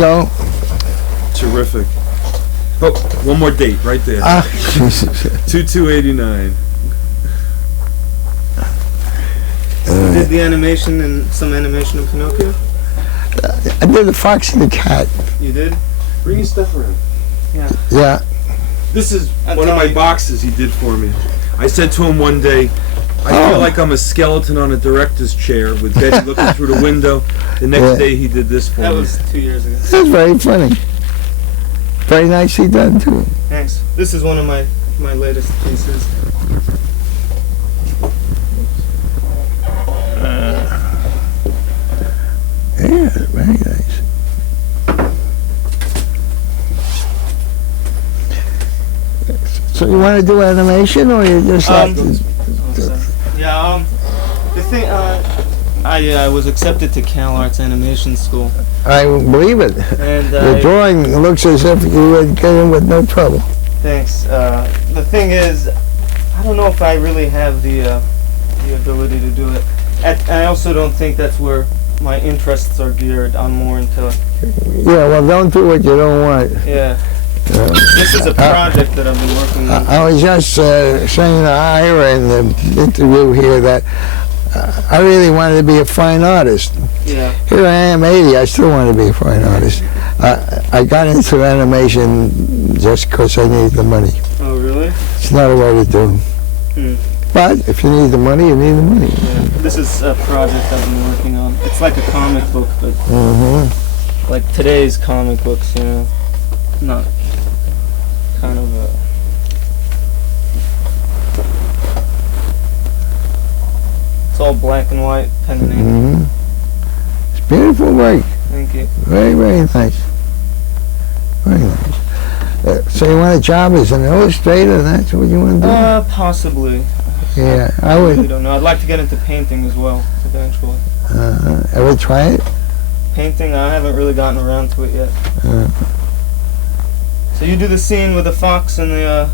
go. Terrific. Oh, one more date right there. Jesus. 2289. You did the animation and some animation of Pinocchio? I did the Fox and the Cat. You did? Bring your stuff around. Yeah. This is one of my boxes he did for me. I said to him one day, I feel like I'm a skeleton on a director's chair with Betty looking through the window. The next day he did this for me. That was 2 years ago. That's very funny. Very nicely done, too. Thanks. This is one of my latest pieces. Yeah, very nice. So you want to do animation, or you just like to... The thing, I was accepted to Cal Arts Animation School. I believe it. And the drawing looks as if you would get in with no trouble. Thanks. The thing is, I don't know if I really have the ability to do it. I also don't think that's where my interests are geared. I'm more into... Yeah, well, don't do what you don't want. Yeah. This is a project that I've been working on. I was just saying to Ira in the interview here that I really wanted to be a fine artist. Yeah. Here I am, 80. I still want to be a fine artist. I got into animation just because I needed the money. Oh, really? It's not a way to do. But if you need the money, you need the money. Yeah. This is a project I've been working on. It's like a comic book, but like today's comic books, you know, not kind of a... It's all black and white, pen and ink. It's beautiful work. Thank you. Very, very nice. Very nice. So you want a job as an illustrator? That's what you want to do? Possibly. Yeah, I I would. really don't know. I'd like to get into painting as well, eventually. Ever try it? Painting, I haven't really gotten around to it yet. So you do the scene with the fox and the,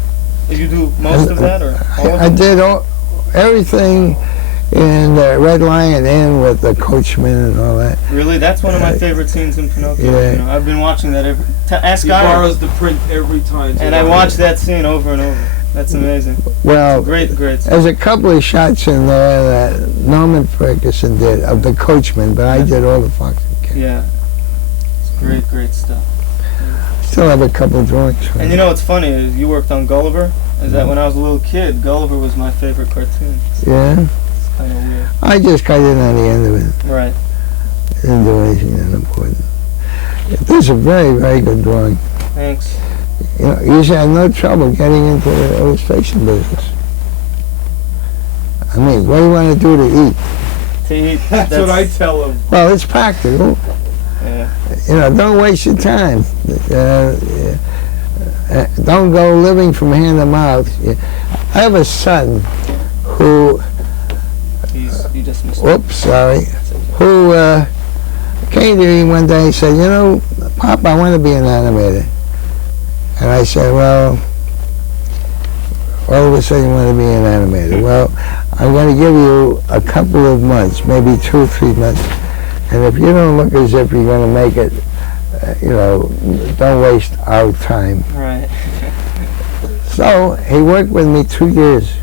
did you do most of that, or all of it? I did everything in Red Lion Inn with the coachman and all that. Really? That's one of my favorite scenes in Pinocchio. Yeah. You know, I've been watching that ask He Ira. borrows the print every time. And I watch that scene over and over. That's amazing. Well, Great scene. there's a couple of shots in there that Norman Ferguson did of the coachman, but I did all the fox and cat. Yeah. It's great stuff. Still have a couple of drawings. And you know what's funny is you worked on Gulliver. Is that when I was a little kid, Gulliver was my favorite cartoon. Yeah. It's kind of weird. I just cut in on the end of it. Right. Didn't do anything that important. This is a very, very good drawing. Thanks. You know, you should have no trouble getting into the illustration business. I mean, what do you want to do to eat? To eat. That's what I tell him. Well, it's practical. Yeah. You know, don't waste your time. Don't go living from hand to mouth. I have a son who... You just missed Whoops, sorry. Who came to me one day and said, you know, Pop, I want to be an animator. And I said, well, all of a sudden you want to be an animator. Well, I'm going to give you a couple of months, maybe 2 or 3 months. And if you don't look as if you're going to make it, you know, don't waste our time. Right. So he worked with me 2 years.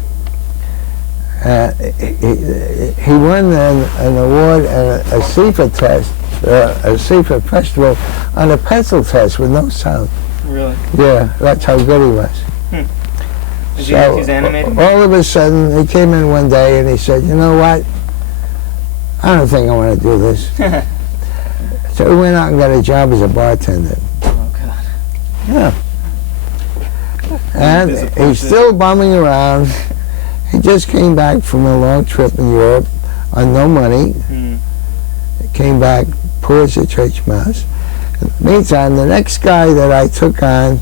He won an award at a CIFA test, a CIFA festival, on a pencil test with no sound. Really? Yeah, that's how good he was. He's animating? All of a sudden, he came in one day and he said, you know what? I don't think I want to do this. So we went out and got a job as a bartender. Oh, God. Yeah. And he's still bumming around. He just came back from a long trip in Europe on no money. Came back poor as a church mouse. In the meantime, the next guy that I took on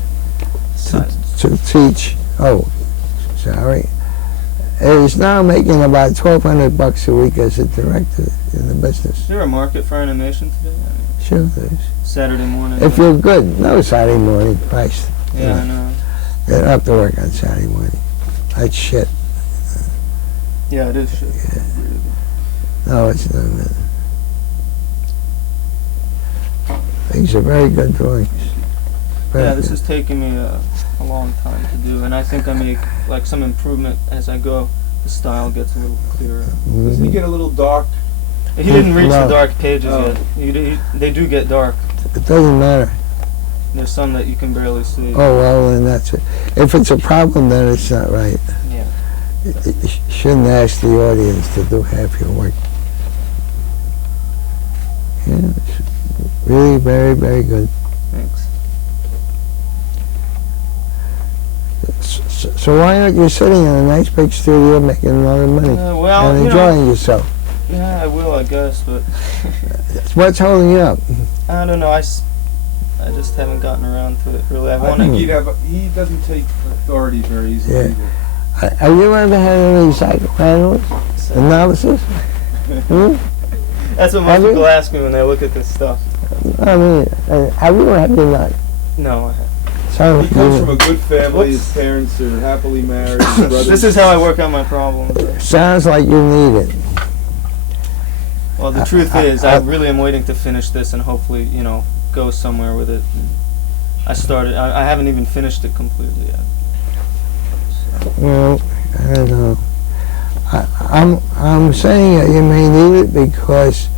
to teach, is now making about $1,200 a week as a director in the business. Is there a market for animation today? Sure there is. Saturday morning. If you're good. No, Saturday morning, Christ. Yeah, I know. You don't have to work on Saturday morning. That's shit. Yeah, it is shit. Yeah. No, it's not. These are very good drawings. Very Yeah, this good. has taken me a long time to do, and I think I make like some improvement as I go. The style gets a little clearer. Doesn't he get a little dark? He didn't reach No. the dark pages Oh. yet. They do get dark. It doesn't matter. There's some that you can barely see. Oh, well, then that's it. If it's a problem, then it's not right. Yeah. You shouldn't ask the audience to do half your work. Yeah, it's really very, very good. Thanks. So why aren't you sitting in a nice big studio making a lot of money Well, and you know, enjoying yourself? yeah, I will, I guess, but What's holding you up? I don't know. I just haven't gotten around to it really. I I want think to. he doesn't take authority very easily. Yeah. either. Have you ever had any psychoanalysis analysis? Hmm? That's what most Have you? people ask me when they look at this stuff. I mean, have you or have you not? No, I haven't. So He comes from a good family. Whoops. His parents are happily married. His brothers. This is how I work out my problems. sounds like you need it. Well, the truth is, I really am waiting to finish this and hopefully, go somewhere with it. I haven't even finished it completely yet. So, Well, I don't know. I'm saying that you may need it because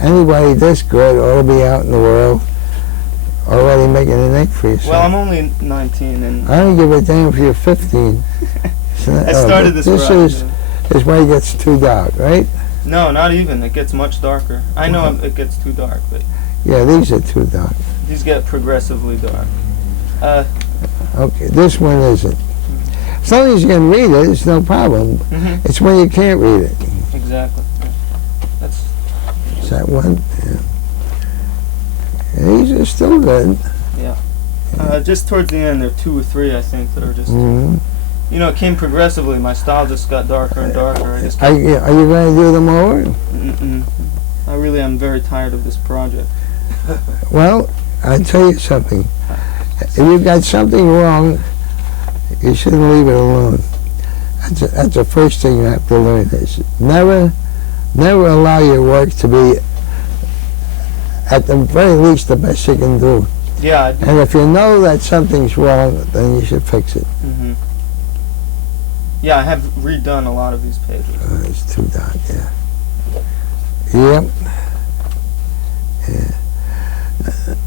anybody this good ought to be out in the world already making a name for yourself. well, I'm only 19 and I don't give a damn if you're 15. I started this. This is where it gets too dark, right? No, not even. It gets much darker. I know it gets too dark, but Yeah, these are too dark. these get progressively dark. Okay, this one isn't. As long as you can read it, it's no problem. Mhm. It's when you can't read it. Exactly. That's Is that one? Yeah. These are still good. just towards the end. There are 2 or 3, I think, that are just. Mm-hmm. It came progressively. My style just got darker and darker. I just. Are you going to do them over? Mm-mm. I really am very tired of this project. Well, I'll tell you something. If you've got something wrong, you shouldn't leave it alone. That's the first thing you have to learn is never allow your work to be, at the very least, the best you can do. Yeah. And if you know that something's wrong, then you should fix it. Mm-hmm. Yeah, I have redone a lot of these pages. It's too dark, yeah. Yep. Yeah.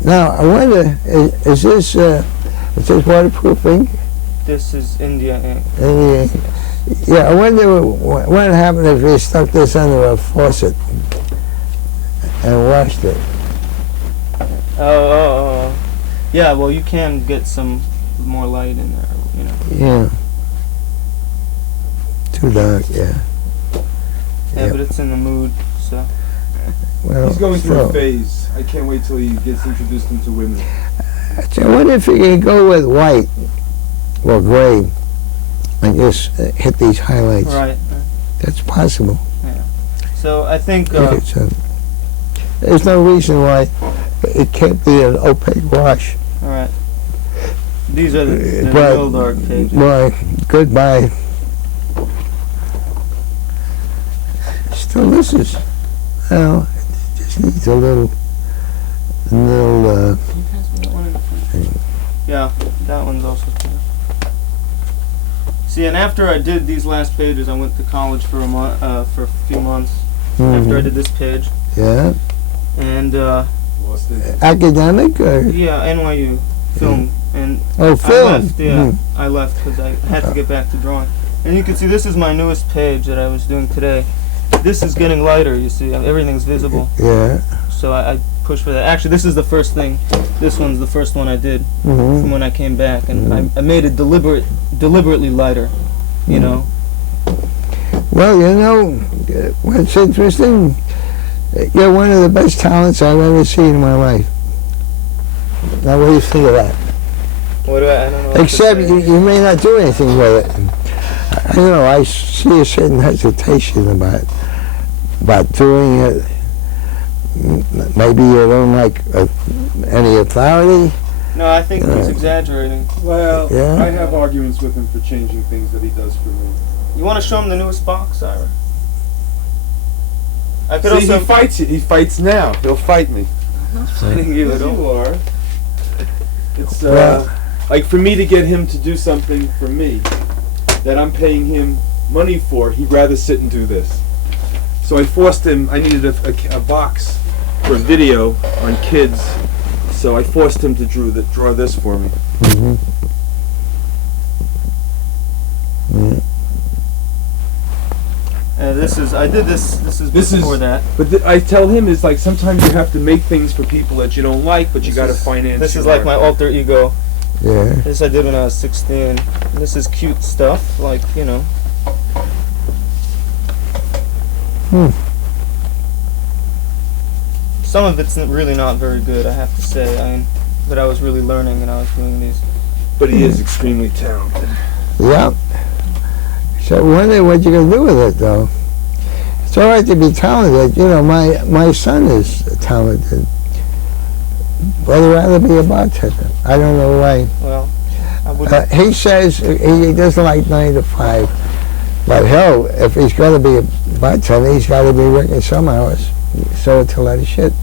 Now, I wonder, is this waterproof ink? This is India ink. Yeah, I wonder what would happen if we stuck this under a faucet and washed it. Oh. Yeah, well, you can get some more light in there, Yeah. Too dark, yeah. Yeah, Yep. but it's in the mood, so. Well, He's going through so, a phase. I can't wait till he gets introduced into women. I wonder if you can go with white or gray and just hit these highlights. Right. That's possible. So I think. There's no reason why it can't be an opaque wash. All right. These are the But- real dark pages. Boy, goodbye. Still, this is, well, it just needs a little. Can you pass me that one in the front? Yeah, that one's also good. See, and after I did these last pages, I went to college for a few months. After I did this page, Yeah. and Lost it. Academic or? yeah, NYU film, and Oh, film. I left. Yeah, I left because I had to get back to drawing. And you can see this is my newest page that I was doing today. This is getting lighter. You see, everything's visible. Yeah. So I pushed for that. Actually, this is the first thing. This one's the first one I did from when I came back, and I made it deliberately lighter. You know. Well, you know, what's interesting, you're one of the best talents I've ever seen in my life. Now, what do you think of that? What do I don't know. What Except to say. you may not do anything with it. I know, I see a certain hesitation about doing it. Maybe you don't like any authority. No, I think he's exaggerating. Well, Yeah. I have arguments with him for changing things that he does for me. You want to show him the newest box, Ira? I could See, also. he fights now. He'll fight me. not fighting you at all. You are. It's Well- like for me to get him to do something for me that I'm paying him money for, he'd rather sit and do this. So I forced him. I needed a box for a video on kids, so I forced him to draw this for me. Mm-hmm. Mm. I did this. This is before that. But I tell him is like sometimes you have to make things for people that you don't like, but you got to finance. This your is like art. my alter ego. Yeah. This I did when I was 16. This is cute stuff, like, you know. Some of it's really not very good, I have to say. I mean, but I was really learning and I was doing these. But he is extremely talented. Yeah. So I wonder what you're gonna do with it, though. It's all right to be talented. You know, my son is talented, but he'd rather be a bartender. I don't know why. Well, I would. He says he doesn't like 9 to 5, but hell, if he's going to be a bartender, he's got to be working some hours. So it's a lot of shit.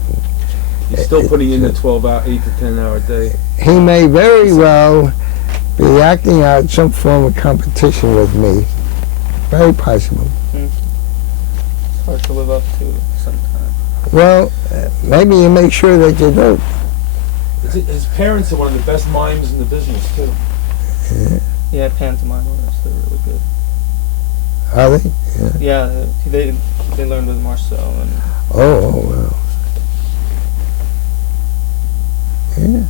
He's still putting in the 8 to 10 hour day. He may very well be acting out some form of competition with me. Very possible. It's hard to live up to sometimes. Well, maybe you make sure that you do. His parents are one of the best mimes in the business too. Yeah, pantomime artists, they're really good. Are they? Yeah, they learned with Marcel and. Oh, well. Yeah.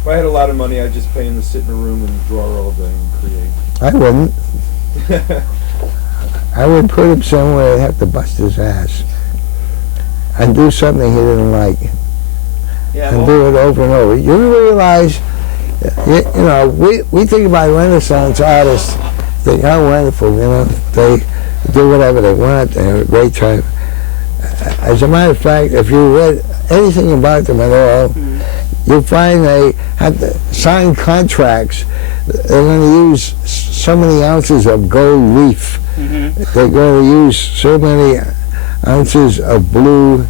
If I had a lot of money, I'd just pay him to sit in a room and draw all day and create. I wouldn't. I would put him somewhere and have to bust his ass. And do something he didn't like. Yeah, And do it over and over. You realize, you know, we think about Renaissance artists, think how wonderful, you know, they do whatever they want, they have a great time. As a matter of fact, if you read anything about them at all, you'll find they have to sign contracts. They're going to use so many ounces of gold leaf. They're going to use so many ounces of blue.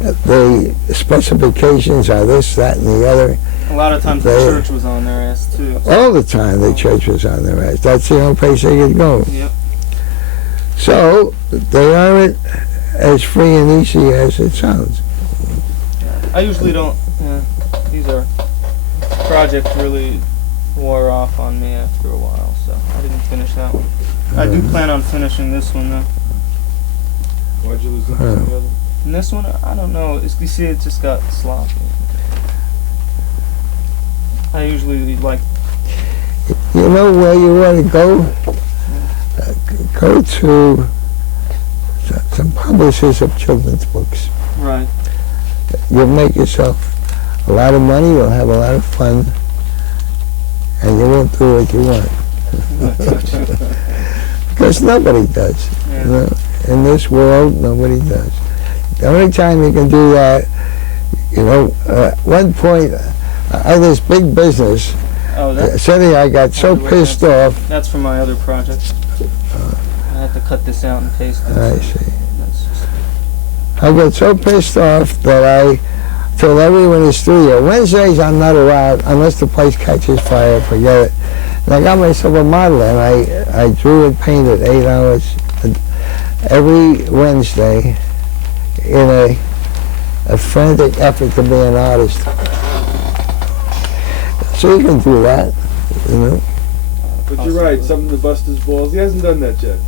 The specifications are this, that, and the other. a lot of times the church was on their ass too. All the time the church was on their ass. That's the only place they could go. Yep. So they aren't as free and easy as it sounds. I usually don't. Yeah, these are project really wore off on me after a while, so I didn't finish that one. I do plan on finishing this one though. Why'd you lose the other? And this one, I don't know. You see, it just got sloppy. I usually like. You know where you want to go? Go to some publishers of children's books. Right. You'll make yourself a lot of money, you'll have a lot of fun, and you won't do what you want. Because nobody does. Yeah. You know? In this world, nobody does. The only time you can do that, you know, at one point, I had this big business. Oh, that's. Suddenly I got so pissed off. That's for my other project. I had to cut this out and paste it. I see. That's just, I got so pissed off that I told everyone in the studio, Wednesdays I'm not around unless the place catches fire, forget it. And I got myself a model and I drew and painted 8 hours every Wednesday in a frantic effort to be an artist. So you can do that, you know. But you're right, something to bust his balls. He hasn't done that yet.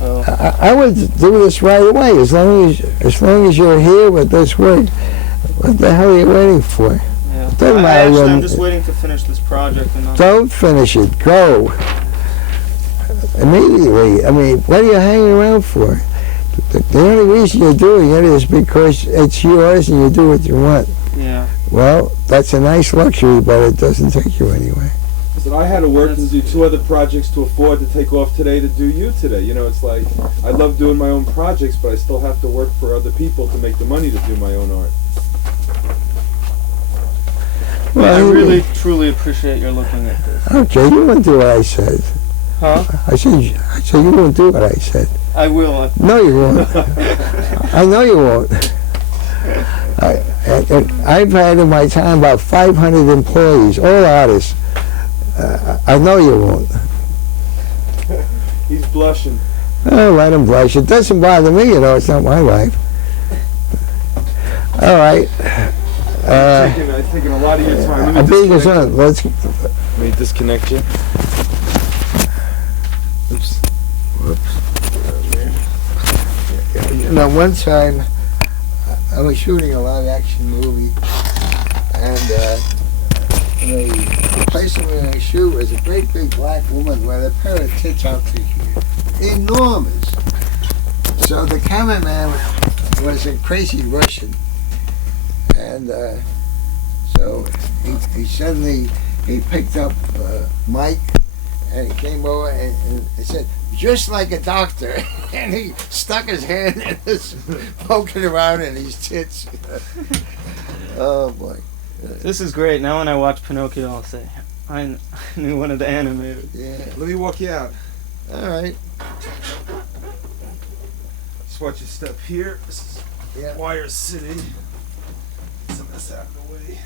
oh. I would do this right away as long as you're here with this work. What the hell are you waiting for? Yeah. Doesn't matter Actually, when- I'm just waiting to finish this project and I'll. Don't finish it. Go. Immediately. I mean, what are you hanging around for? The only reason you're doing it is because it's yours and you do what you want. Yeah. Well, that's a nice luxury, but it doesn't take you anywhere. I said, I had to work and do 2 other projects to afford to take off today to do you today. You know, it's like, I love doing my own projects, but I still have to work for other people to make the money to do my own art. I really, truly appreciate your looking at this. Okay, you won't do what I said. Huh? I said you won't do what I said. I will. No, you won't. I know you won't. I've had in my time about 500 employees, all artists. I know you won't. He's blushing. Oh, let him blush. It doesn't bother me, you know. It's not my life. All right. I've taken a lot of your time. Let me disconnect you. Let's. Let me disconnect you. Oops. Whoops. You know, one time I was shooting a live action movie, and the place we were going to shoot was a great big black woman with a pair of tits out to here, enormous. So the cameraman was a crazy Russian, and so he suddenly picked up Mike, and he came over and said, "Just like a doctor," and he stuck his hand and was poking around in his tits. Oh boy. This is great. Now when I watch Pinocchio, I'll say, I knew one of the animators. Yeah. Let me walk you out. All right. Just watch you step here. This is Yeah. Wire City. Some of this out of the way.